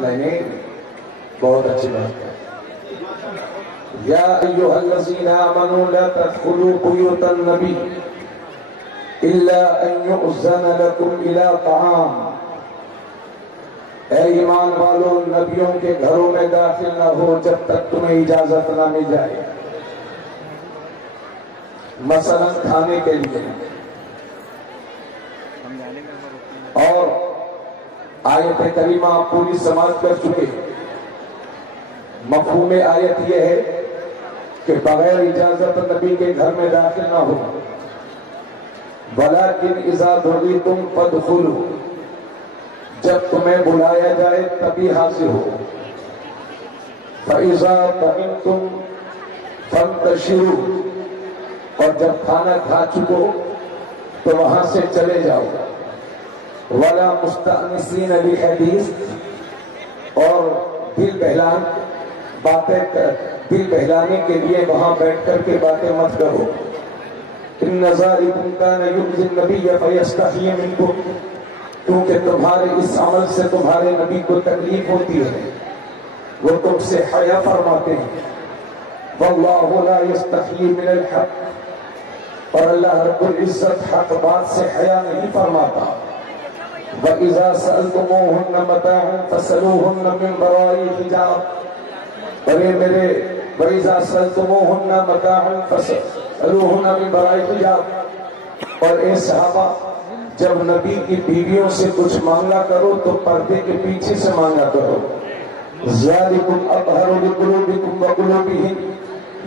نہیں، بہت اچھی بات ہے. یا ایھا الذین آمنوا لا تدخلوا بیوت النبی الا ان یؤذن لکم الی طعام. اے ایمان والو، نبیوں کے گھروں میں داخل نہ ہو جب تک تمہیں اجازت نہ مل جائے، مثلا کھانے کے لیے. اور آیت کریمہ آپ پوری سماعت کر چکے. مفہوم آیت یہ ہے کہ بغیر اجازت نبی کے گھر میں داخل نہ ہو. وَلَكِنْ إِذَا دُعِيتُمْ فَادْخُلُوا، جب تمہیں بلایا جائے تبھی حاضر ہو. فَإِذَا طَعِمْتُمْ فَانْتَشِرُوا، اور جب کھانا کھا چکو تو وہاں سے چلے جاؤ. وَلَا مُسْتَأْنِسِينَ لِحَدِيثٍ، اور دل بہلانے کے لیے وہاں بیٹھ کر کے باتیں مت کرو. إِنَّ ذَلِكُمْ كَانَ يُؤْذِي النَّبِيَّ فَيَسْتَحْيِي مِنكُمْ، کیونکہ تمہارے اس عمل سے تمہارے نبی کو تکلیف ہوتی ہے، وہ تم سے حیا فرماتے ہیں. وَاللَّهُ لَا يَسْتَحْيِي مِنَ الْحَقِّ، اور اللہ رب العزت حق بات سے حیا نہیں فرماتا. وَإِذَا سَأَلْتُمُوهُنَّ مَتَاعًا فَاسْأَلُوهُنَّ مِنْ وَرَاءِ حِجَابٍ، اور میرے وَإِذَا سَأَلْتُمُوهُنَّ مَتَاعًا فَاسْأَلُوهُنَّ مِنْ وَرَاءِ حِجَابٍ. اور اے صحابہ، جب نبی کی بیویوں سے کچھ مانگا کرو تو پردے کے پیچھے سے مانگا کرو. ذَلِكُمْ أَطْهَرُ لِقُلُوبِكُمْ وَقُلُوبِهِمْ،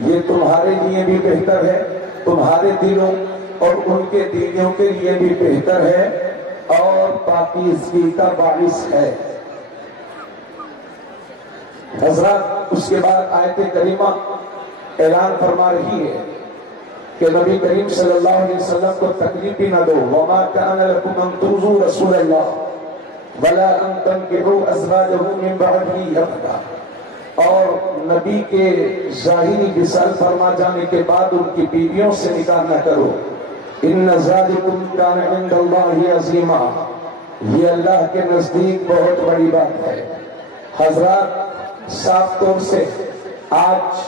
یہ تمہارے لیے بھی بہتر ہے، تمہارے دلوں اور ان کے دلوں کے لیے بھی بہتر ہے اور پاکیزگی کا باعث ہے. حضرات، اس کے بعد آیت کریمہ اعلان فرما رہی ہے کہ نبی کریم صلی اللہ علیہ وسلم کو تکلیف بھی نہ دو. وَمَا كَانَ لَكُمْ أَن تُؤْذُوا رَسُولَ اللَّهِ وَلَا أَن تَنكِحُوا أَزْوَاجَهُ مِن بَعْدِهِ أَبَدًا، اور نبی کے ظاہری وصال فرما جانے کے بعد ان کی بیویوں سے نکاح نہ کرو. إِنَّ ذَلِكُمْ كَانَ عِندَ اللَّهِ عَظِيمًا، یہ اللہ کے نزدیک بہت بڑی بات ہے. حضرات، صاف طور سے آج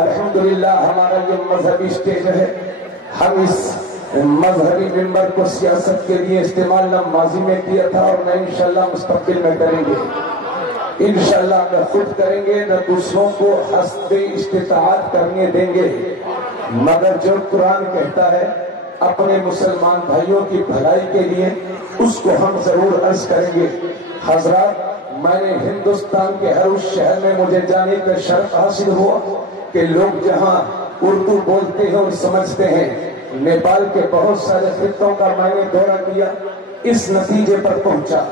الحمدللہ ہمارا یہ مذہبی سٹیج ہے. ہم اس مذہبی ممبر کو سیاست کے لیے استعمال نہ ماضی میں کیا تھا اور نہ انشاءاللہ مستقبل میں کریں گے. انشاءاللہ نہ خود کریں گے نہ دوسروں کو حسب استطاعت کرنے دیں گے، مگر جو قرآن کہتا ہے اپنے مسلمان بھائیوں کی بھلائی کے لیے اس کو ہم ضرور عرض کریں گے. حضرات، میں نے ہندوستان کے ہر اس شہر میں مجھے جانے کا شرف حاصل ہوا کہ لوگ جہاں اردو بولتے ہیں اور سمجھتے ہیں. نیپال کے بہت سارے خطوں کا میں نے دورہ کیا، اس نتیجے پر پہنچا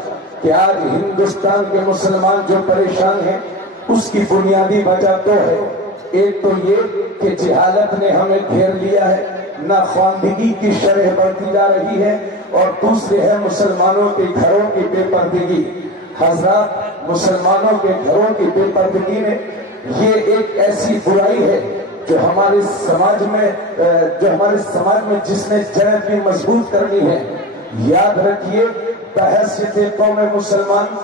کہ آج ہندوستان کے مسلمان جو پریشان ہیں اس کی بنیادی وجہ دو ہے. ایک تو یہ کہ جہالت نے ہمیں گھیر لیا ہے، ناخواندگی کی شرح بڑھتی جا رہی ہے، اور دوسرے ہے مسلمانوں کے گھروں کی بے پردگی. حضرات، مسلمانوں کے گھروں کی بے پردگی نے یہ ایک ایسی برائی ہے جو ہمارے سماج میں جس نے جڑیں بھی مضبوط کرنی ہے. یاد رکھیے، بحیثیت قوم مسلمان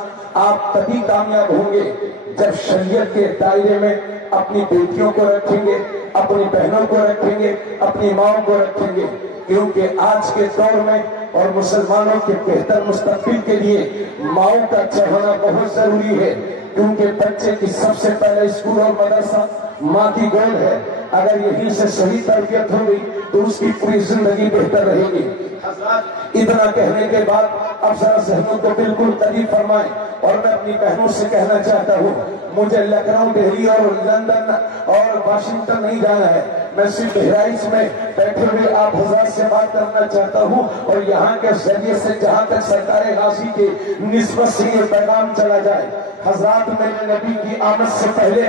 آپ تبھی کامیاب ہوں گے جب شریعت کے دائرے میں اپنی بیٹیوں کو رکھیں گے، اپنی بہنوں کو رکھیں گے، اپنی ماؤں کو رکھیں گے. کیونکہ آج کے دور میں اور مسلمانوں کے بہتر مستقبل کے لیے ماؤں کا اچھا ہونا بہت ضروری ہے. کیونکہ بچے کی سب سے پہلے اسکول اور مدرسہ ماں کی گود ہے. اگر یہیں سے صحیح تربیت ہوگی تو اس کی پوری زندگی بہتر رہے گی. حضرات، اتنا کہنے کے بعد اب ذرا ذہنوں کو بالکل قریب فرمائیں. اور میں اپنی بہنوں سے کہنا چاہتا ہوں، مجھے لکھنؤ، دہلی اور لندن اور واشنگٹن نہیں جانا ہے. میں صرف بہرائچ میں بیٹھے ہوئے آپ حضرات سے بات کرنا چاہتا ہوں، اور یہاں کے ذریعے سے جہاں تک سرکار غازی کے نسبت سے یہ پیغام چلا جائے. حضرات، میرے نبی کی آمد سے پہلے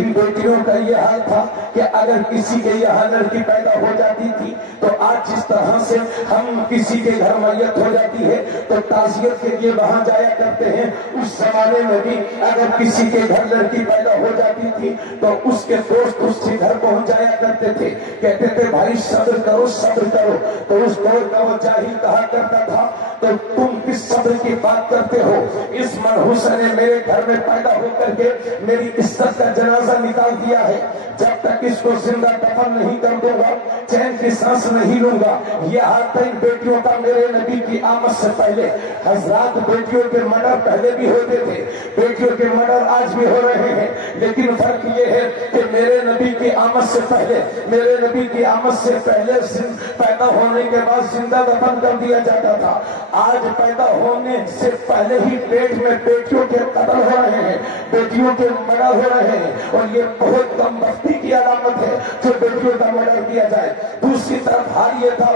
ان بیٹیوں کا یہ حال تھا کہ اگر کسی کے یہاں لڑکی پیدا ہو جاتی تھی تو آج جس طرح سے ہم کسی کے گھر میت ہو جاتی ہے تو تعزیت کے لیے وہاں جایا کرتے ہیں. اس زمانے میں بھی اگر کسی کے گھر لڑکی پیدا ہو جاتی تھی تو اس کے دوست اس کے گھر پہنچ جایا کرتے تھے, کہتے تھے بھائی صبر کرو صبر کرو. تو اس دور کا وہ جاہل کہا کرتا تھا تو تم کس صبر کی بات کرتے ہو؟ اس منحوسہ نے میرے گھر میں پیدا ہو کر کے میری عزت کا جنازہ نکال دیا ہے, جب تک اس کو زندہ دفن نہیں کر دوں گا چین کی سانس نہیں لوں گا. یہ حال بیٹیوں کا میرے نبی کی آمد سے پہلے. حضرات بیٹیوں کے مرڈر پہلے بھی ہوتے تھے, بیٹیوں کے مرڈر آج بھی ہو رہے ہیں, لیکن فرق یہ ہے کہ میرے نبی کی آمد سے پہلے, میرے نبی کی آمد سے پہلے پیدا ہونے کے بعد زندہ دفن کر دیا جاتا تھا. آج پیدا ہونے سے پہلے ہی پیٹ میں بیٹیوں کے قتل ہو رہے ہیں, بیٹیوں کے مرڈر ہو رہے ہیں, اور یہ بہت کم بختی کی علامت ہے جو بیٹیوں کا مرڈر کیا جائے. دوسری طرف حال یہ تھا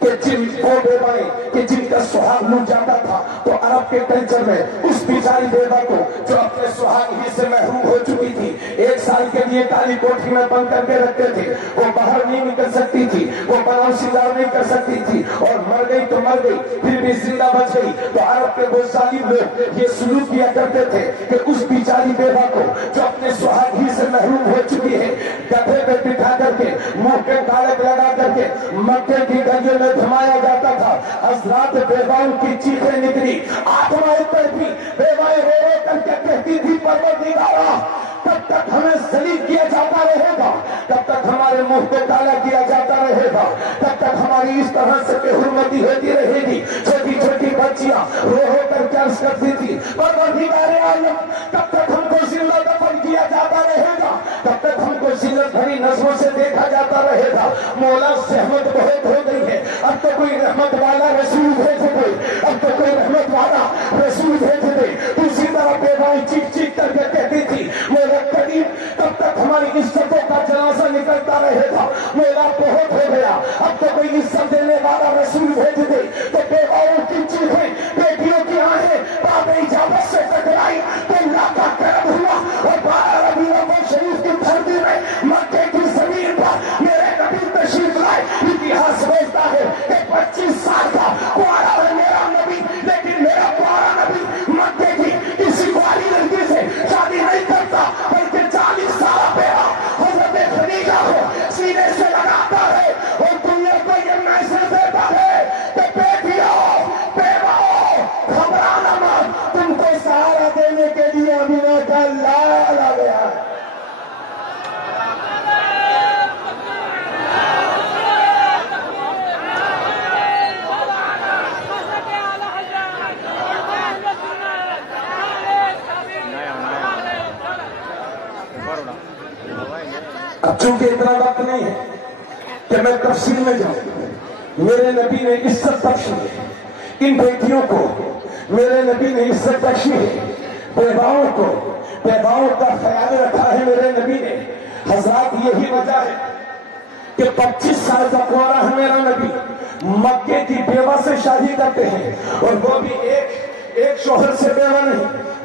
کہ جن وہ بیوائیں کہ جن کا سہاگ لوٹ جاتا تھا تو عرب کے کلچر میں اس بیچاری بیوہ کو جو اپنے سہاگ ہی سے محروم ہو چکی تھی 1 سال کے لیے کالی کوٹھی میں بند کر کے رکھتے تھے. وہ باہر نہیں نکل سکتی تھی, وہ بناؤ سنگار نہیں کر سکتی تھی, اور مر گئی تو مر گئی پھر بھی زندہ بچ گئی. تو عرب کے وہ ظالم لوگ یہ سلوک کیا کرتے تھے کہ اس بیچاری بیوہ کو جو اپنے سہاگ ہی سے محروم ہو چکی ہے گدھے پہ بٹھا کر کے منہ پہ ٹالک لگا کر کے مکے کی گلیوں میں گھمایا جاتا تھا. حضرات بیواؤں کی چیخیں نکلی, آتمائیں تڑپی, بیوائیں رو رو کر کے کہتی تھی پروردگارا کب تک ہمیں ذلیل کیا جاتا رہے گا, کب تک ہمارے منہ پہ تالا کیا جاتا رہے گا, کب تک ہماری اس طرح سے بے حرمتی ہوتی رہے گی. چھوٹی چھوٹی بچیاں رو رو کر کے عرض کرتی تھی پروردگار عالم کب تک ہم کو زندہ دفن کیا جاتا رہے گا, کب تک ہم کو ذلت بھری نظروں سے دیکھا جاتا رہے گا. مولا زحمت بہت ہو گئی ہے, اب تو کوئی رحمت والا رسول بھیج دے, اب تو کوئی رحمت والا رسول بھیج دے. دوسری طرف بیوائیں چیخ چیخ کر کے کہتی تھی مولا کریم کب تک ہماری عزتوں کا جنازہ نکلتا رہے گا, مولا بہت ہو گیا, اب تو کوئی عزت دینے والا رسول بھیج دے. تو بیواؤں کی چیخیں, بیٹیوں کی آہیں باب اجابت سے ٹکرائی تو اللہ کا کرم ہوا, اور 12 ربیع الاول شریف کی دھرتی میں مکے کی زمین پر میرے نبی تشریف لائے. اتہاس بولتا ہے کہ 25 سال کا کوارا ہے میرا نبی, لیکن میرا کوارا نبی مکے کی کسی والی لڑکی سے شادی نہیں کرتا, بلکہ 40 سال بیوہ حضرت خدیجہ کو سینے سے لگاتا ہے اور دنیا کو یہ میسج دیتا ہے کہ بیٹیوں بیواؤں گھبرانا مت, تم کو سہارا دینے کے لیے امینہ کا لال آ گیا ہے. اب چونکہ اتنا وقت نہیں ہے کہ میں تفصیل میں جاؤں, میرے نبی نے عزت بخشی ہے ان بیٹیوں کو, میرے نبی نے عزت بخشی ہے بیواؤں کو, بیواؤں کا خیال رکھا ہے میرے نبی نے. حضرات یہی وجہ ہے کہ 25 سال کا کوارا ہے میرا نبی, مکے کی بیوہ سے شادی کرتے ہیں, اور وہ بھی ایک شوہر سے بیوہ نہیں,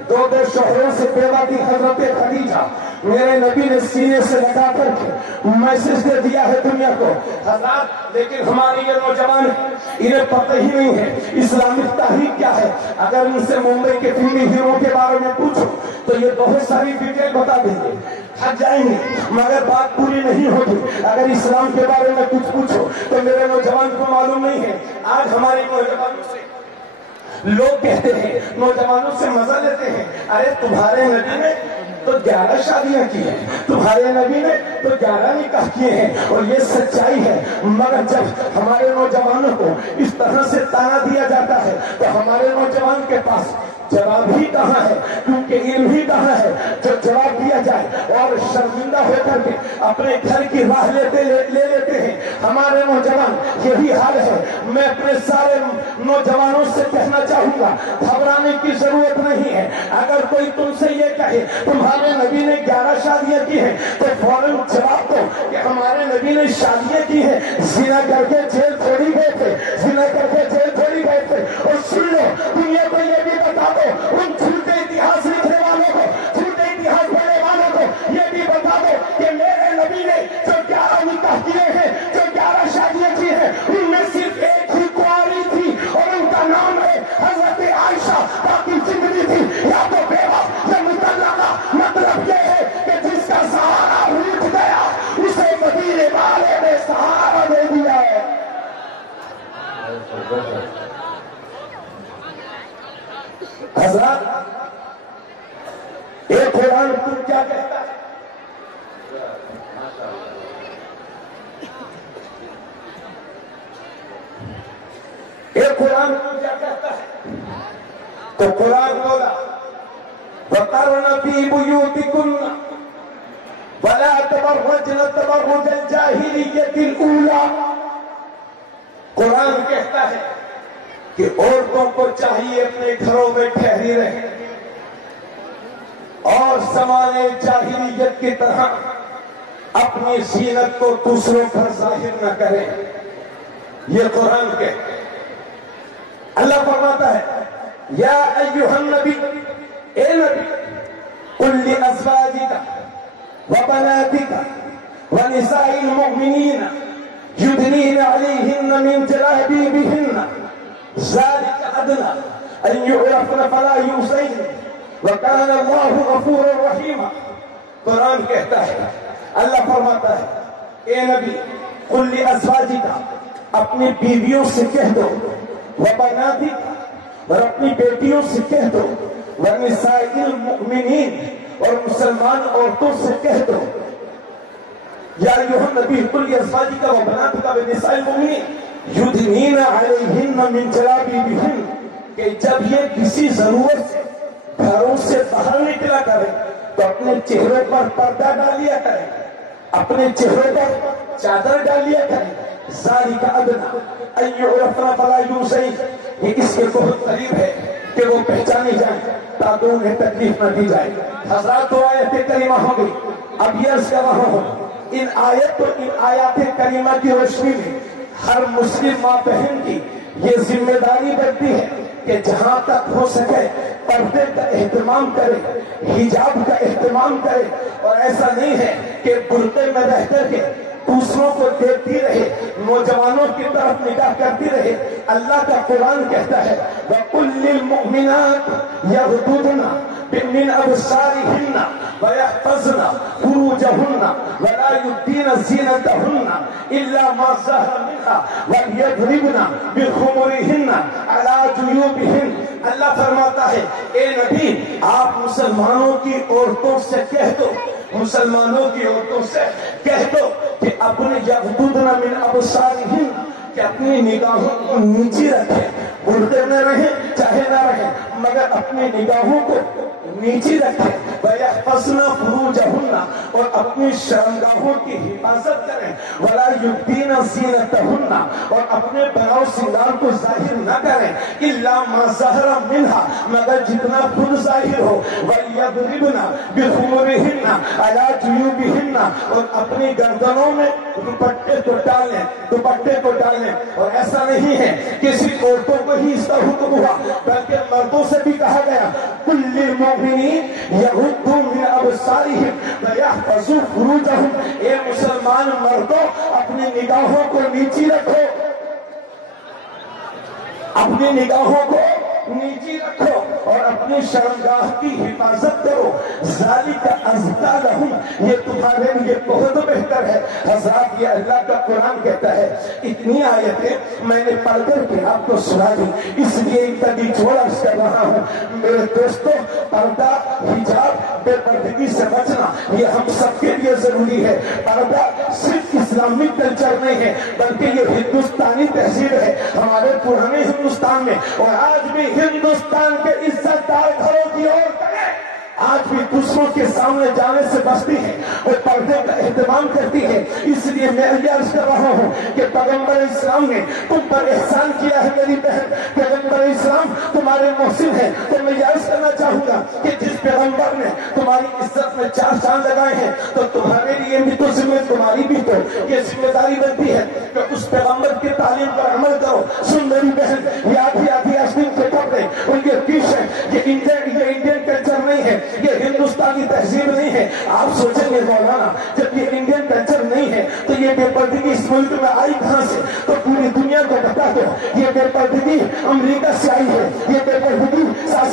2 شوہروں سے بیوہ تھی حضرت خدیجہ. میرے نبی نے سینے سے لگا کر کے میسج دے دیا ہے دنیا کو. حضرات لیکن ہماری یہ نوجوان انہیں پتہ ہی نہیں ہے اسلامک تحریک کیا ہے. اگر ان سے ممبئی کے فلمی ہیرو کے بارے میں پوچھو تو یہ بہت ساری ڈیٹیل بتا دیں گے, تھک جائیں گے, مگر بات پوری نہیں ہوگی. اگر اسلام کے بارے میں کچھ پوچھو تو میرے نوجوان کو معلوم نہیں ہے. آج ہماری نوجوانوں سے لوگ کہتے ہیں, نوجوانوں سے مزہ لیتے ہیں, ارے تمہارے نبی نے تو 11 شادیاں کی ہیں, تمہارے نبی نے تو 11 نکاح کیے ہیں, اور یہ سچائی ہے. مگر جب ہمارے نوجوانوں کو اس طرح سے تانا دیا جاتا ہے تو ہمارے نوجوان کے پاس جواب ہی کہاں ہے, کیونکہ علم ہی کہاں ہے جو جواب دیا جائے, اور شرمندہ ہو کر کے اپنے گھر کی راہ لے لیتے ہیں. ہمارے نوجوان یہی حال ہے. میں اپنے سارے نوجوانوں سے کہنا چاہوں گا گھبرانے کی ضرورت نہیں ہے. اگر کوئی تم سے یہ کہے تمہارے نبی نے 11 شادیاں کی ہیں تو فوراً جواب دو کہ ہمارے نبی نے شادیاں کی ہیں, زنا کر کے جیل تھوڑی گئے تھے, زنا کر کے جیل تھوڑی گئے تھے. اور سن لو دنیا کو یہ بھی بتا دو, ان جھوٹے اتہاس لکھنے والوں کو, جھوٹے اتہاس پڑھنے والوں کو یہ بھی بتا دو کہ میرے نبی نے جو 11 نکاح کیے ہیں, جو 11 شادیاں کی ہیں, ان میں صرف ایک ہی کوار قرآن تم کیا کہتا ہے؟ اے قرآن تم کیا کہتا ہے؟ تو قرآن بولا وَقَرْنَ فِي بُيُوتِكُنَّ وَلَا تَبَرَّجْنَ تَبَرُّجَ الْجَاهِلِيَّةِ الْأُولَى۔ قرآن کہتا ہے کہ عورتوں کو چاہیے اپنے گھروں میں ٹھہری رہیں اور زمانے جاہلیت کی طرح اپنی زینت کو دوسروں پر ظاہر نہ کریں۔ یہ قرآن کہتا ہے۔ اللہ فرماتا ہے یا ایھا النبی، اے نبی، قل لازواجک وبناتک ونساء المؤمنین یدنین علیہن من جلابیبہن ذلک ادنی ان یعرفن فلا یؤذین وکان اللہ غفورا رحیما۔ قرآن کہتا ہے، اللہ فرماتا ہے اے نبی قل لازواجک، اپنی بیویوں سے کہہ دو، وبناتک، اور اپنی بیٹیوں سے کہہ دو، ونساء المؤمنین، اور مسلمان عورتوں سے کہہ دو، یا ایھا النبی قل لازواجک وبناتک ونساء المؤمنین یدنین علیہن من جلابیبہن، کہ جب یہ کسی ضرورت سے گھروں سے باہر نکلا کریں تو اپنے چہرے پر پردہ ڈالیا کریں، اپنے چہرے پر چادر ڈالیا کریں۔ ذالک ادنی ان یعرفن فلا یؤذین، یہ اس کے بہت قریب ہے کہ وہ پہچانی جائیں تاکہ انہیں تکلیف نہ دی جائے۔ حضرات دو آیت کریمہ ہو گئی، اب یہ عرض کر رہا ہوں ان آیات کریمہ کی روشنی میں ہر مسلم ماں بہن کی یہ ذمہ داری بنتی ہے کہ جہاں تک ہو سکے پردے کا اہتمام کرے، حجاب کا اہتمام کرے، اور ایسا نہیں ہے کہ برقعے میں رہ کر کے دوسروں کو دیکھتی رہے، نوجوانوں کی طرف نگاہ کرتی رہے۔ اللہ کا قرآن کہتا ہے وَقُلْ لِلْمُؤْمِنَاتِ يَغْضُضْنَ مِنْ أَبْصَارِهِنَّ وَيَحْفَظْنَ فُرُوجَهُنَّ وَلَا يُبْدِينَ زِينَتَهُنَّ إِلَّا مَا ظَهَرَ مِنْهَا وَلْيَضْرِبْنَ بِخُمُرِهِنَّ عَلَى جُيُوبِهِنَّ۔ اللہ فرماتا ہے اے نبی آپ مسلمانوں کی عورتوں سے کہہ دو، مسلمانوں کی عورتوں سے کہہ دو کہ اپنے یغضضن من ابصارہن، کہ اپنی نگاہوں کو نیچی رکھیں، برقعے میں رہیں چاہے نہ رہیں مگر اپنی نگاہوں کو نیچی رکھیں، وَيَحْفَظْنَ فُرُوجَهُنَّ، اور اپنی شرمگاہوں کی حفاظت کریں، وَلَا يُبْدِينَ زِينَتَهُنَّ، اور اپنے بناؤ سنگار کو ظاہر نہ کریں، إِلَّا مَا ظَهَرَ مِنْهَا، مگر جتنا خود ظاہر ہو، وَلْيَضْرِبْنَ بِخُمُرِهِنَّ عَلَى جُيُوبِهِنَّ، اور اپنی گردنوں میں دوپٹے کو ڈالیں، دوپٹے کو ڈالیں۔ اور ایسا نہیں ہے کہ صرف عورتوں کو ہی اس کا حکم ہوا بلکہ مردوں سے بھی کہا گیا قُلْ لِلْمُؤْمِنِينَ يَغُضُّوا مِنْ أَبْصَارِهِمْ وَيَحْفَظُوا فُرُوجَهُمْ، اے مسلمان مردوں اپنی نگاہوں کو نیچی رکھو، اپنی نگاہوں کو نیچی رکھو اور اپنی شرمگاہ کی حفاظت کرو، ذالک ازکی لہم، یہ تمہارے لیے بہت بہتر ہے۔ حضرات یہ اللہ کا قرآن کہتا ہے، اتنی آیتیں میں نے پڑھ کر کے آپ کو سنا دی، اس لیے اتنی چھوڑا کر رہا ہوں۔ میرے دوستوں پردہ، حجاب، بے پردگی سے بچنا یہ ہم سب کے لیے ضروری ہے۔ پردہ صرف اسلامک کلچر نہیں ہے بلکہ یہ ہندوستانی تہذیب ہے ہمارے پرانے ہندوستان میں، اور آج بھی ہندوستان کے عزت دار گھروں کی عورتیں آج بھی دوسروں کے سامنے جانے سے بچتی ہے، وہ پردے کا اہتمام کرتی ہے۔ اس لیے میں یہ عرض کر رہا ہوں کہ پیغمبر اسلام نے تم پر احسان کیا ہے میری بہن، پیغمبر اسلام تمہارے محسن ہیں، تو میں یہ عرض کرنا چاہوں گا کہ جس پیغمبر نے تمہاری عزت میں 4 چاند لگائے ہیں تو تمہارے لیے بھی تو ذمہ، تمہاری بھی تو یہ ذمہ داری بنتی ہے کہ اس پیغمبر کی تعلیم پر عمل کرو۔ سن میری بہن، یہ آدھی آسمین کے کپڑے ان کے ٹی شرٹ، یہ انڈین کلچر نہیں ہے، یہ ہندوستانی تہذیب نہیں ہے۔ آپ سوچیں گے مولانا جب یہ انڈین کلچر نہیں ہے تو یہ بے پردگی اس ملک میں آئی کہاں سے؟ تو پوری دنیا کو بتا دو یہ بے پردگی امریکہ سے آئی ہے، یہ بے پردگی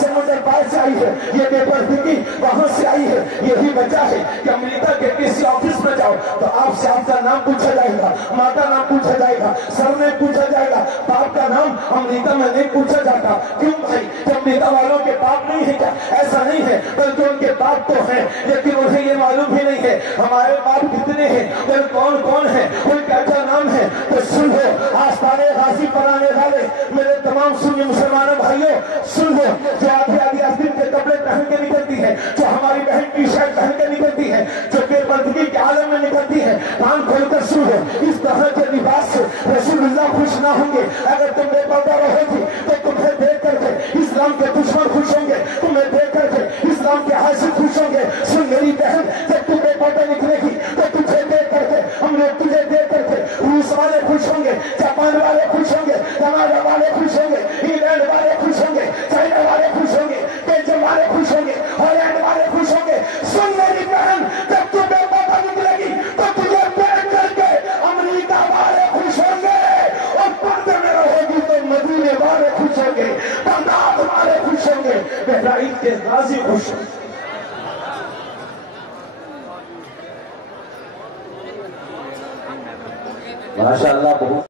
سمندر پار سے آئی ہے، یہ بے پردگی وہاں سے آئی ہے۔ یہی وجہ ہے کہ امریکہ کے کسی آفس میں جاؤ تو آپ سے آپ کا نام پوچھا جائے گا، ماں کا نام پوچھا جائے گا، سر نے پوچھا جائے گا، باپ کا نام امریکہ میں نہیں پوچھا جاتا۔ کیوں بھائی؟ کہ امریکہ والوں کے باپ نہیں ہے کیا؟ ایسا نہیں ہے، بلکہ ان کے باپ تو ہیں لیکن انہیں یہ معلوم ہی نہیں ہے ہمارے باپ کتنے ہیں اور کون کون ہیں، ان کا کیا نام ہے۔ تو سن لو آستانے غازی پر آنے والے میرے تمام سنی مسلمانوں بھائیوں، سن لو جو آدھی آدھی آستین کے کپڑے پہن کے نکلتی ہے، جو ہماری بہن ٹی شرٹ پہن کے نکلتی ہے، جو بے پردگی کے عالم میں نکلتی ہے، کان کھول کر سن لو اس طرح کے لباس سے رسول اللہ خوش نہ ہوں گے۔ اگر تم بے پردہ رہو گی تو تمہیں دیکھ کر کے اسلام کے دشمن خوش ہوں گے، تمہیں دیکھ کر کے اسلام کے حاصل خوش ہوں گے۔ سن میری بہن، جب تم بے پردہ نکلے گی تو تجھے دیکھ کر کے ہم لوگ تجھے دیکھ کر کے روس والے خوش ہوں گے، جاپان والے خوش ہوں گے، کینیڈا والے خوش ہوں گے، انگلینڈ والے خوش ہوں گے، چائنا والے خوش ہوں گے، بیلجیم والے خوش ہوں گے، ہالینڈ والے خوش ہوں گے۔ سن میری بہن، جب تم بے پردہ نکلے گی تو تجھے دیکھ کر کے امریکہ والے خوش ہوں گے، اور پردے میں رہے گی تو مدینے والے خوش ہوں گے، بغداد والے خوش ہوں گے، بحرائن کے غازی خوش ہوں گے۔ ماشاءاللہ بہت